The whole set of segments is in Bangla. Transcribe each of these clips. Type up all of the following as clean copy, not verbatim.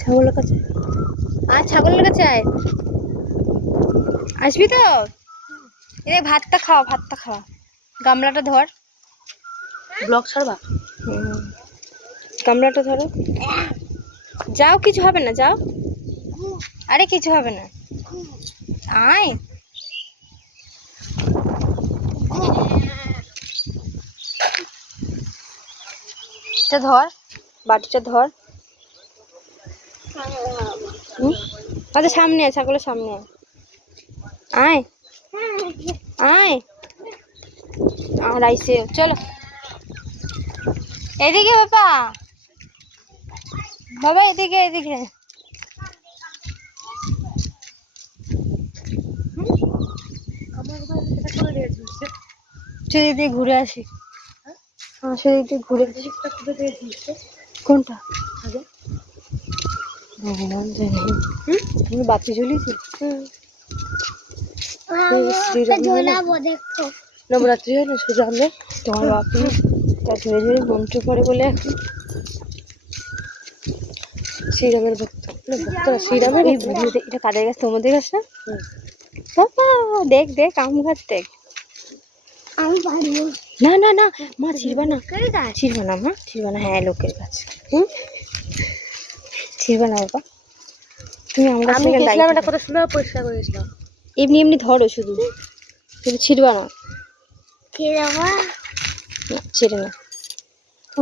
ছাগলের কাছে ছাগলের কাছে আয়, আসবি তো? এদের ভাতটা খাওয়া, গামলাটা ধর। ব্লগ ছাড়বা? গামলাটা ধরো, যাও, কিছু হবে না, যাও। আরে কিছু হবে না, আয়। এটা ধর, বাটিটা ধর। আচ্ছা সামনে আয়, ছাগলের সামনে আয়, আয় আর আইসে, চলো এদিকে বাবা, বাবা এদিকে, এদিকে সেদিক দিয়ে ঘুরে আসি। হ্যাঁ সেদিক দিয়ে ঘুরে আসি। কোনটা? ভগবান জানে। তুমি বাতি জ্বলিয়েছি? নবরাত্রি হয় না শ্রীরামের, তোমার বাপি তা ধরে ধরে মন্ত্র পড়ে বলে এখন শ্রীরামের ভক্ত, ভক্তরা শ্রীরামের। এই এটা কাদের গাছ? তোমাদের গাছ না? বাবা দেখ দেখ, আম গাছ দেখ। না না না মা, ছিড়বা না, ছিড়বা না মা, ছিড়বা না। হ্যাঁ লোকের গাছ, ছিড়বা না বাবা। তুমি আম গাছ থেকে গেছিলাম, এটা কত সুন্দর পরিষ্কার করেছিলাম। এমনি এমনি ধরো শুধু, তুমি ছিড়বা না, ছিড়ে না।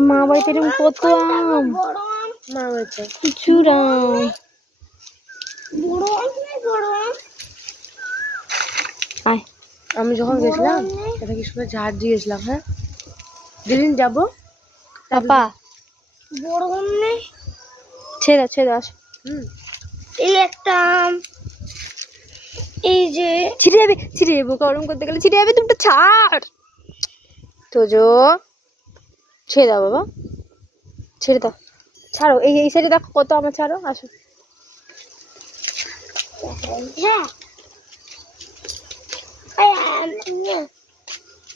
মা বাড়িতে এরকম কত আম, মা বাড়িতে প্রচুর আম। আয়, আমি যখন গেছিলাম এটা কি সুন্দর ঝাড় দিয়েছিলাম। হ্যাঁ যেদিন যাবো পাপা বড় আম নেই, ছেড়ে দাও, ছেড়ে দাও। এই একটা আম, এই যে ছিঁড়ে যাবে, ছিঁড়ে যাবো, গরম করতে গেলে ছিঁড়ে যাবে। তুমি তো ছাড় তো, ছেড়ে দাও বাবা, ছেড়ে দাও, ছাড়ো। এই এই সাইডে দেখো কত আমার, ছাড়ো, আসো।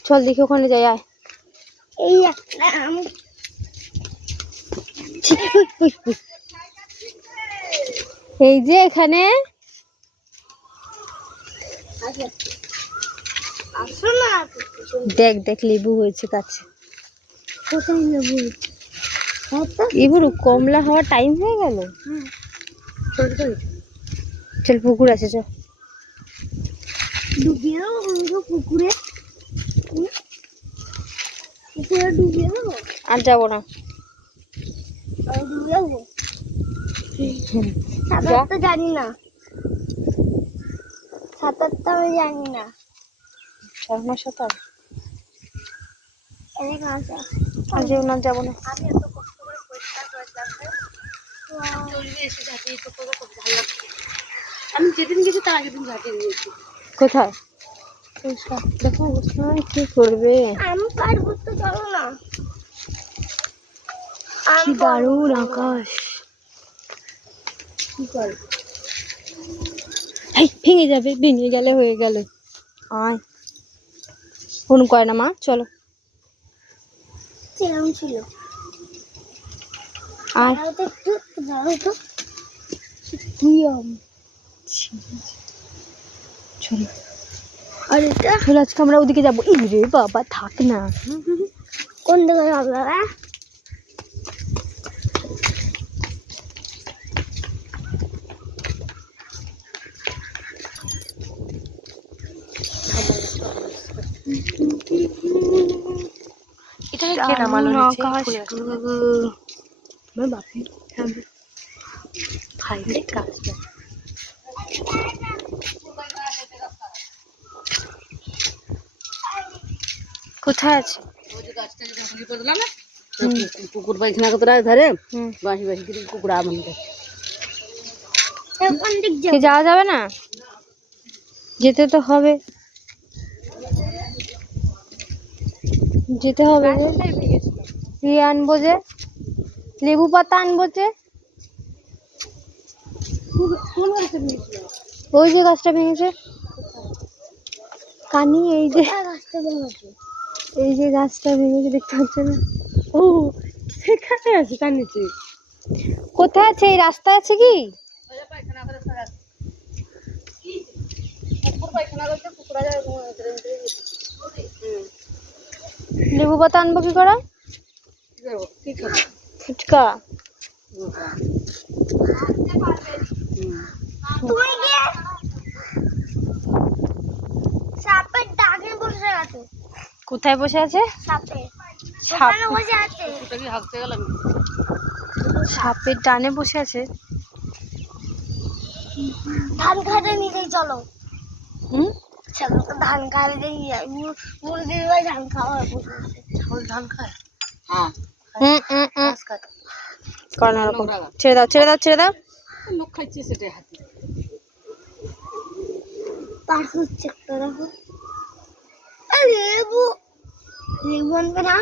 চল দেখি ওখানে যাই, আয়। এই একটা আম, এই যে এখানে দেখ দেখ, লেবু হয়েছে গাছে। কোথায় লেবু হয়েছে? এবার কমলা হওয়ার টাইম হয়ে গেল। চল পুকুর আছে, চল ডুবিয়ে দেবো পুকুরে, পুকুরে ডুবিয়ে দেবো। আর যাবো না, ডুবিয়ে দেবো। সাঁতার তো জানি না, সাঁতার তো আমি জানি না। শর্মা সাঁতার আজ না, যাবো না। আমি এত কষ্ট করে পরিষ্কার করেছিলাম, আমি যেদিন গেছি তার আগের দিন ঝাঁটিয়ে দিয়েছি। কোথায়? দেখো কি করবে, আমি পারবো তো, চলো না। কি দারুণ আকাশ, কি করে ভেঙে যাবে, ভেঙে গেলে হয়ে গেল। আয় ফোন করে না মা, চলো। কেমন ছিল? আর চলো, আর এটা চলো, আজকে আমরা ওদিকে যাবো। ই রে বাবা, থাক না। কোন দিকে যাবো বাবা? এটা কে নামালো নিচে? আমার বাপি খাইলে কাজ। কোথায় আছে? কুকুর পায়খানা করতে ধারে বাঁশি বাঁশি কুকুর যাওয়া যাবে না, যেতে তো হবে, যেতে হবে। ইয়ে আনবো যে, লেবু পাতা আনবো যে। ওই যে গাছটা ভেঙেছে কানি, এই যে গাছটা ভেঙেছে, এই যে গাছটা ভেঙেছে দেখতে পাচ্ছেন না? ও সেখানে আছে তার নিচে। কোথায় আছে? এই রাস্তা আছে কি? লেবু পাতা আনবো কি করে? ফুচকা। তুমি কি সাপের ডাকে বসে আছো? কোথায় বসে আছে? সাপে সাপ ওখানে বসে আছে। সাপের ডানে বসে আছে। ধান খাতে নিয়ে চলো। হুম, চলো ধান খাতে নিয়ে যাই। মুরগির ভাই ধান খাওয়া বসে আছে। ছাগল ধান খায়? হ্যাঁ ঘাস খায়। করে না ওরকম। ছেড়ে দাও ছেড়ে দাও ছেড়ে দাও। লোক খাইছে সেটাই হাতি। পাশ হচ্ছে একটা দেখো। লেবু লেবু আনবে না?